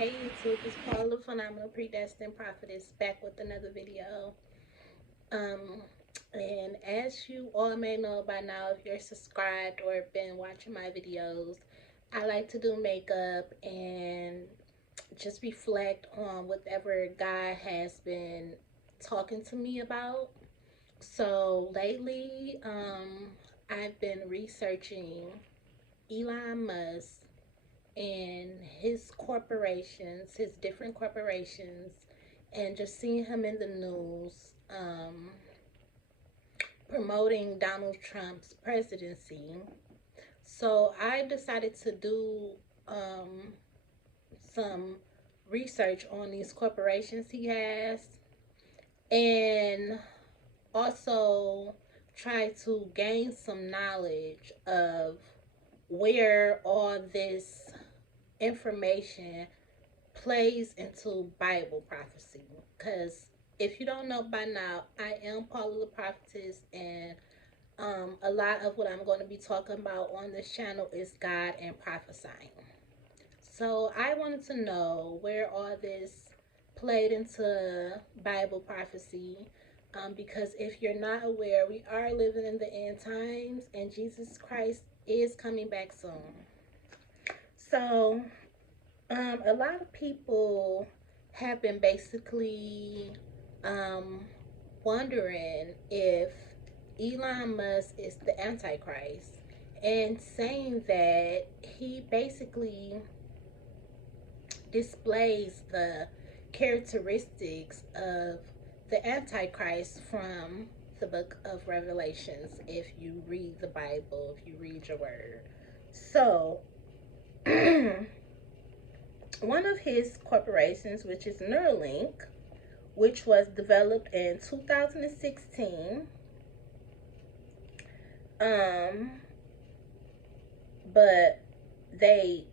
Hey YouTube, it's Paula, Phenomenal Predestined Prophetess, back with another video. Um, and as you all may know by now, if you're subscribed or been watching my videos, I like to do makeup and just reflect on whatever God has been talking to me about. So lately, I've been researching Elon Musk and his corporations, his different corporations, and just seeing him in the news promoting Donald Trump's presidency. So I decided to do um, some research on these corporations he has and also try to gain some knowledge of where all this information plays into Bible prophecy. Because if you don't know by now, I am Paula the Prophetess, and a lot of what I'm going to be talking about on this channel is God and prophesying. So I wanted to know where all this played into Bible prophecy. Because if you're not aware, we are living in the end times, and Jesus Christ is coming back soon. So a lot of people have been basically um, wondering if Elon Musk is the Antichrist and saying that he basically displays the characteristics of the Antichrist from the book of Revelations if you read the Bible, if you read your word. So, one of his corporations, which is Neuralink, which was developed in 2016, um, but they,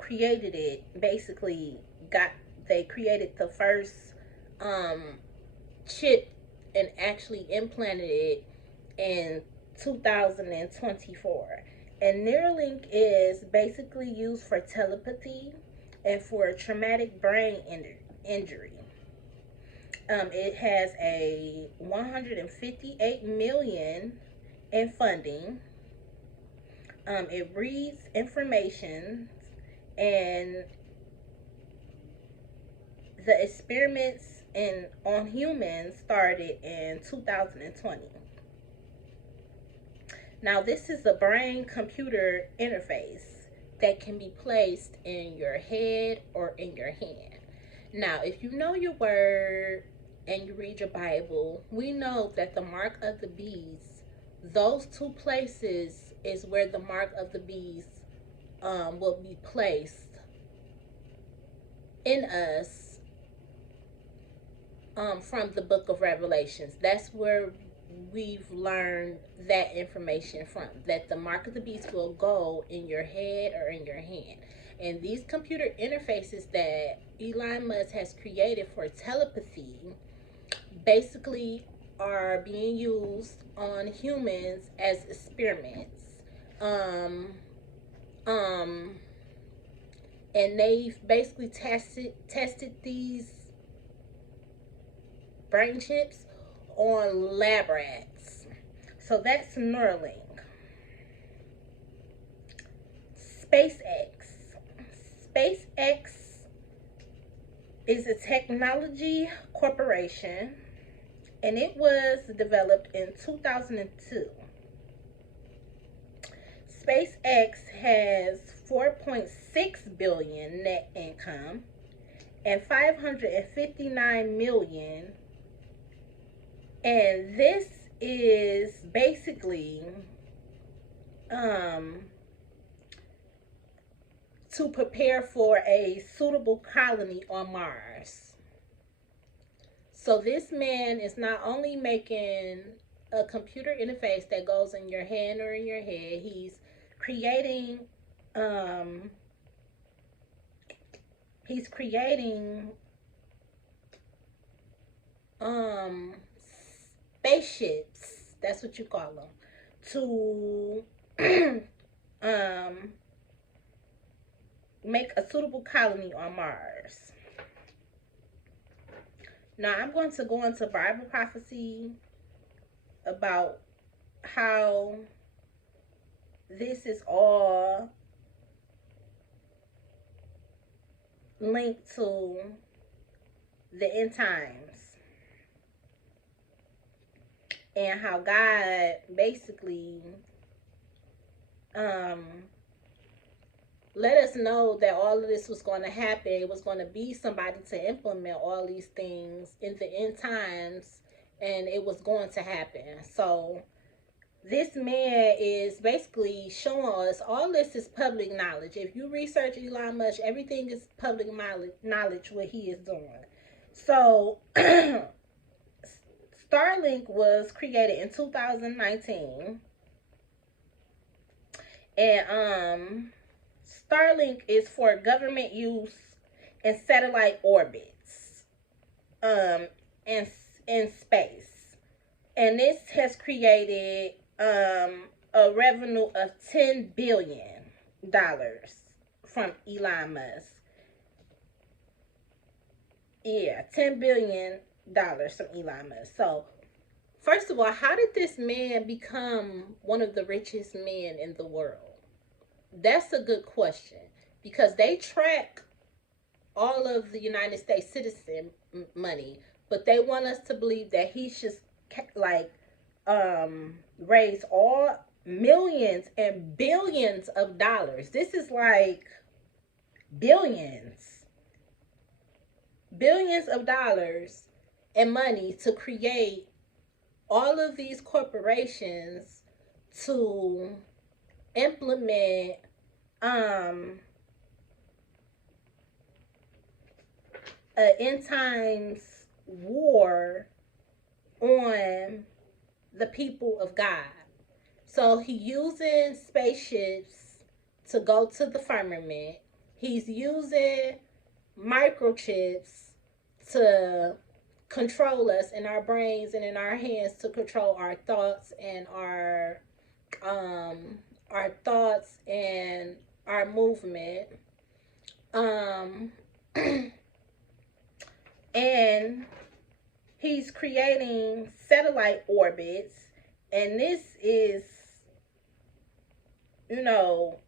created it. Basically, they created the first um, chip and actually implanted it in 2024. And Neuralink is basically used for telepathy and for traumatic brain injury. It has a 158 million in funding. It reads information, and the experiments on humans started in 2020. Now, this is a brain computer interface that can be placed in your head or in your hand. Now, if you know your word and you read your Bible, we know that the mark of the beast, those two places is where the mark of the beast will be placed in us from the book of Revelations. That's where we've learned that information from, that the mark of the beast will go in your head or in your hand. And these computer interfaces that Elon Musk has created for telepathy basically are being used on humans as experiments. Um, um, and they've basically tested these brain chips on lab rats. So that's Neuralink. SpaceX. SpaceX is a technology corporation, and it was developed in 2002. SpaceX has 4.6 billion net income and 559 million, and this is basically to prepare for a suitable colony on Mars. So this man is not only making a computer interface that goes in your hand or in your head, he's creating um he's creating um spaceships, that's what you call them, to um make a suitable colony on Mars. Now I'm going to go into Bible prophecy about how this is all linked to the end times, and how God basically um let us know that all of this was going to happen. It was going to be somebody to implement all these things in the end times, and it was going to happen. So this man is basically showing us all this is public knowledge. If you research Elon Musk, everything is public knowledge what he is doing. So Starlink was created in 2019, and Starlink is for government use in satellite orbits, um, in space, and this has created a revenue of $10 billion from Elon Musk. Yeah, $10 billion from Elon Musk. So, first of all, how did this man become one of the richest men in the world? That's a good question, because they track all of the United States citizen money, but they want us to believe that he should like raise all millions and billions of dollars. This is like billions, billions of dollars and money to create all of these corporations to implement an end times war on the people of God. So he using spaceships to go to the firmament. He's using microchips to control us in our brains and in our hands, to control our thoughts and our thoughts and our movement. And he's creating satellite orbits, and this is, you know,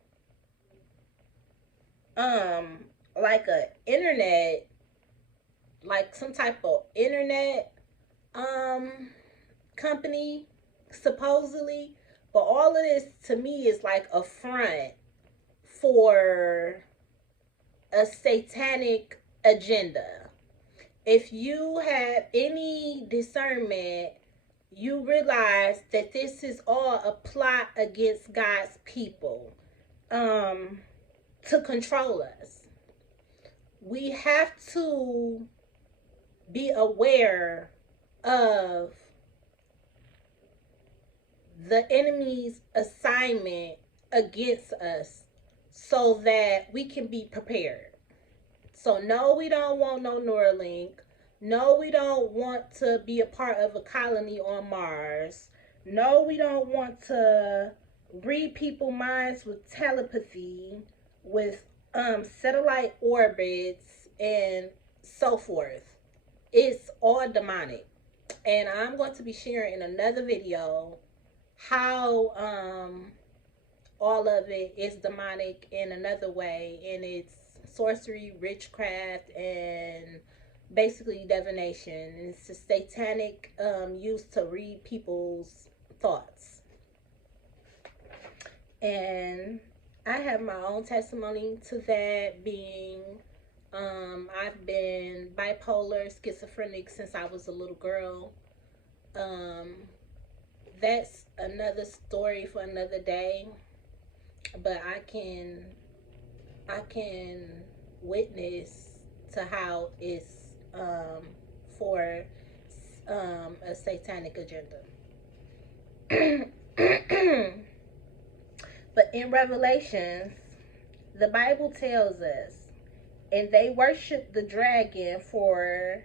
like a internet, like some type of internet company, supposedly. But all of this to me is like a front for a satanic agenda. If you have any discernment, you realize that this is all a plot against God's people, to control us. We have to be aware of the enemy's assignment against us so that we can be prepared. So no, we don't want no Neuralink. No, we don't want to be a part of a colony on Mars. No, we don't want to read people's minds with telepathy, with satellite orbits and so forth. It's all demonic. And I'm going to be sharing in another video how all of it is demonic in another way, and it's sorcery, witchcraft, and basically divination. And it's a satanic used to read people's thoughts. And I have my own testimony to that, being I've been bipolar, schizophrenic since I was a little girl. That's another story for another day, but I can witness to how it's for a satanic agenda. But in Revelations, the Bible tells us, and they worshiped the dragon, for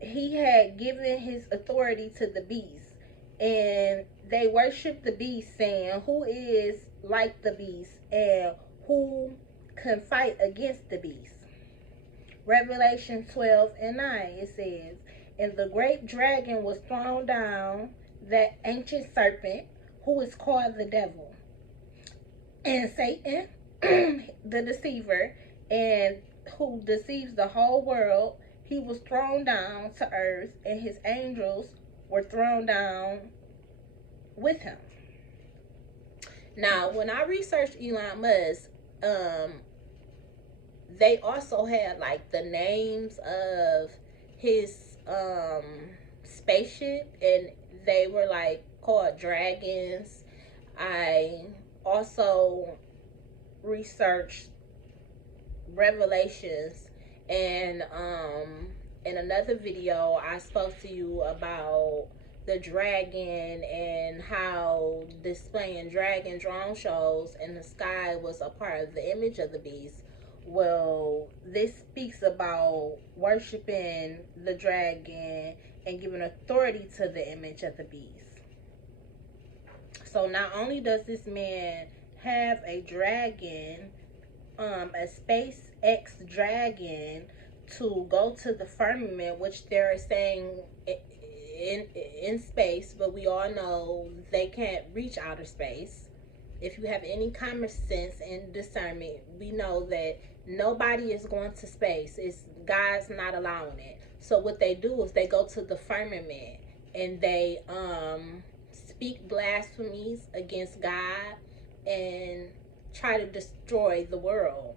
he had given his authority to the beast. And they worshiped the beast, saying, who is like the beast, and who can fight against the beast. Revelation 12 and 9, it says, and the great dragon was thrown down, that ancient serpent, who is called the devil, and Satan, the deceiver, and who deceives the whole world. He was thrown down to earth, and his angels were thrown down with him. Now, when I researched Elon Musk, they also had like the names of his spaceship, and they were like called dragons. I also researched Revelations, and in another video I spoke to you about the dragon and how displaying dragon drone shows in the sky was a part of the image of the beast. Well, this speaks about worshiping the dragon and giving authority to the image of the beast. So not only does this man have a dragon, a SpaceX dragon, to go to the firmament, which they're saying in space, but we all know they can't reach outer space. If you have any common sense and discernment, we know that nobody is going to space. It's God's not allowing it. So what they do is they go to the firmament and they speak blasphemies against God and try to destroy the world.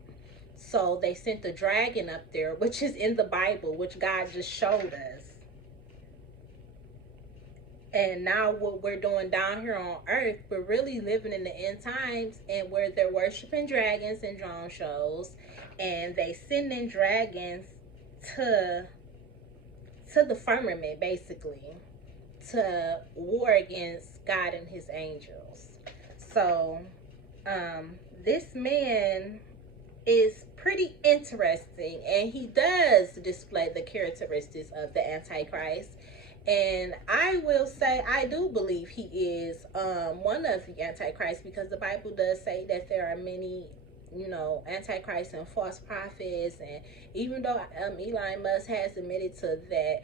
So they sent the dragon up there, which is in the Bible, which God just showed us. And now what we're doing down here on earth, we're really living in the end times, and where they're worshiping dragons and drone shows, and they sending dragons to the firmament, basically, to war against God and his angels. So this man is pretty interesting, and he does display the characteristics of the Antichrist. And I will say I do believe he is one of the Antichrists, because the Bible does say that there are many, Antichrists and false prophets. And even though Elon Musk has admitted to that,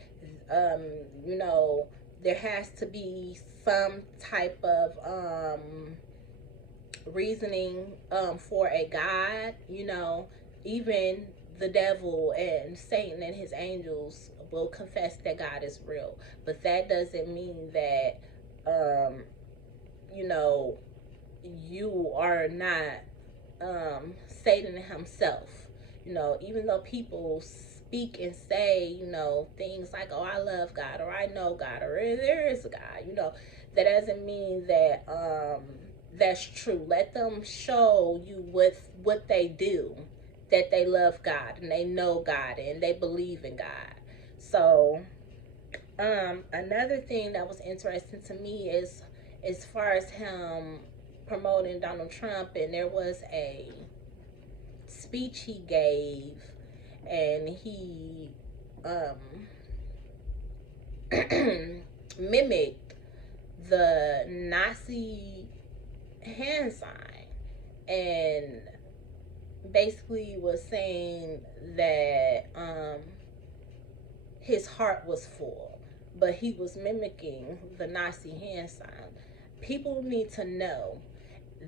there has to be some type of reasoning for a God, even the devil and Satan and his angels will confess that God is real. But that doesn't mean that you are not Satan himself. Even though people speak and say, things like, oh, I love God, or I know God, or there is a God, that doesn't mean that that's true. Let them show you with what they do, that they love God and they know God and they believe in God. So another thing that was interesting to me is, as far as him promoting Donald Trump, and there was a speech he gave, and he mimicked the Nazi hand sign, and basically was saying that his heart was full, but he was mimicking the Nazi hand sign. People need to know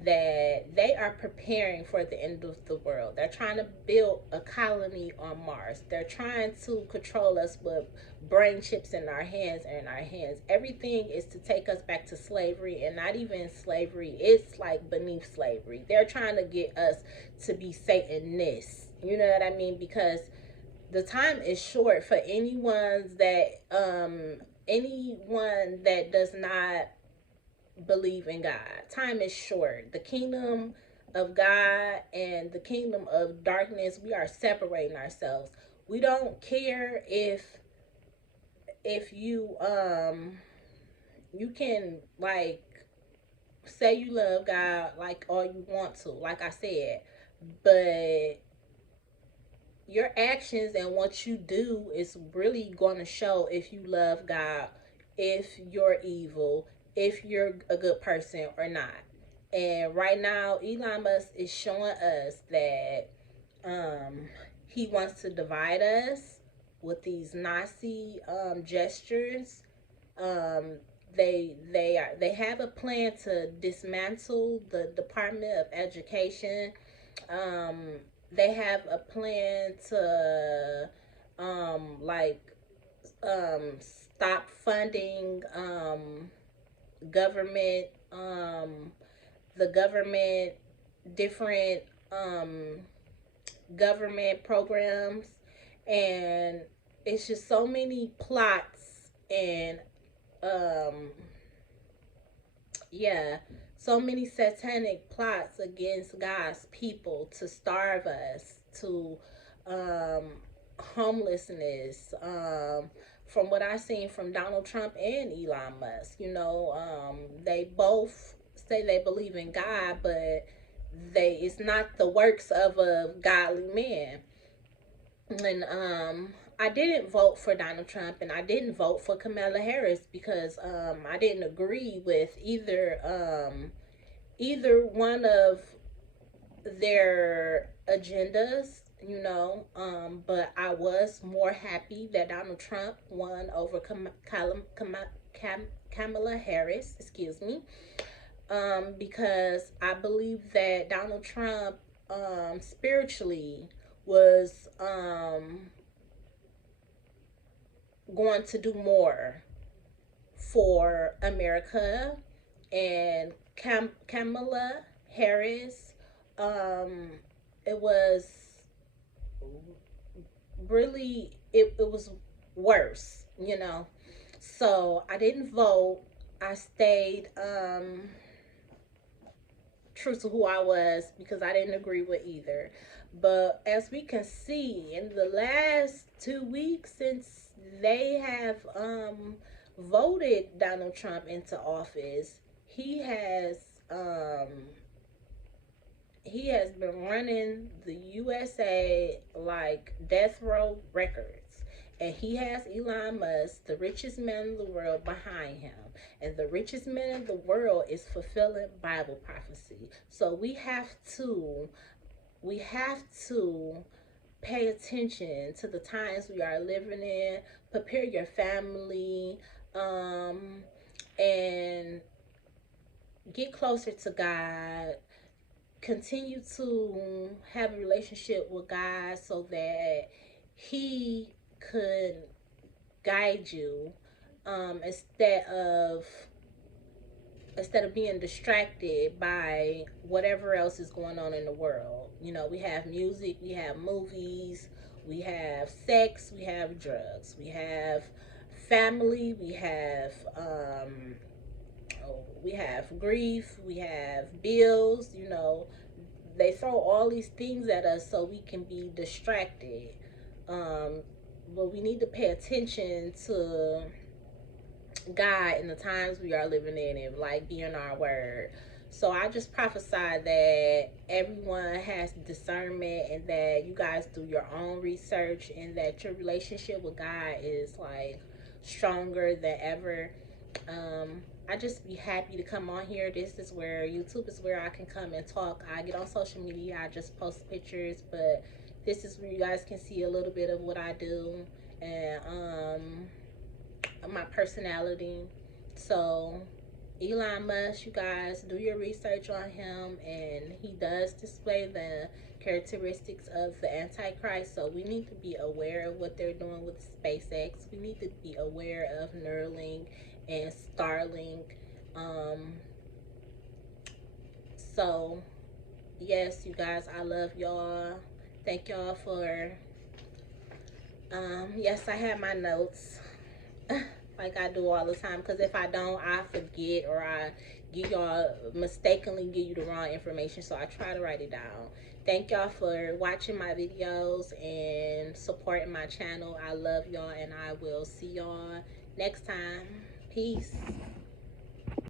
that they are preparing for the end of the world. They're trying to build a colony on Mars. They're trying to control us with brain chips in our hands and in our hands. Everything is to take us back to slavery, and not even slavery. It's like beneath slavery. They're trying to get us to be Satanists. You know what I mean? Because the time is short for anyone that does not believe in God. Time is short. The kingdom of God and the kingdom of darkness, we are separating ourselves. We don't care if you you can like say you love God like all you want to, like I said, but your actions and what you do is really going to show if you love God, if you're evil, if you're a good person or not. And right now, Elon Musk is showing us that Um, he wants to divide us with these Nazi gestures. Um, they have a plan to dismantle the Department of Education. Um, they have a plan to like stop funding government the government different um government programs, and it's just so many plots and um yeah, so many satanic plots against God's people to starve us to um homelessness. From what I've seen from Donald Trump and Elon Musk, they both say they believe in God, but they it's not the works of a godly man. And I didn't vote for Donald Trump, and I didn't vote for Kamala Harris because I didn't agree with either one of their agendas, but I was more happy that Donald Trump won over Kamala Harris, excuse me, because I believe that Donald Trump spiritually was going to do more for America, and Kamala Harris, um, it was it was worse. So I didn't vote. I stayed true to who I was because I didn't agree with either. But as we can see, in the last 2 weeks since they have voted Donald Trump into office, he has um, he has been running the USA like death row records. And he has Elon Musk, the richest man in the world, behind him. And the richest man in the world is fulfilling Bible prophecy. So we have to pay attention to the times we are living in. Prepare your family, and get closer to God. Continue to have a relationship with God so that He could guide you, instead of being distracted by whatever else is going on in the world. We have music, we have movies, we have sex, we have drugs, we have family, we have grief, we have bills. They throw all these things at us so we can be distracted. Um, but we need to pay attention to God in the times we are living in and like be in our word. So I just prophesy that everyone has discernment and that you guys do your own research and that your relationship with God is like stronger than ever. I just be happy to come on here. This is where YouTube is where I can come and talk. I get on social media, I just post pictures, but this is where you guys can see a little bit of what I do and my personality. So Elon Musk, you guys do your research on him, and he does display the characteristics of the Antichrist. So we need to be aware of what they're doing with SpaceX. We need to be aware of Neuralink and Starlink. Um, so yes, you guys, I love y'all. Thank y'all for yes, I have my notes like I do all the time, because if I don't, I forget, or I give y'all mistakenly give you the wrong information, so I try to write it down. Thank y'all for watching my videos and supporting my channel. I love y'all, and I will see y'all next time. Peace.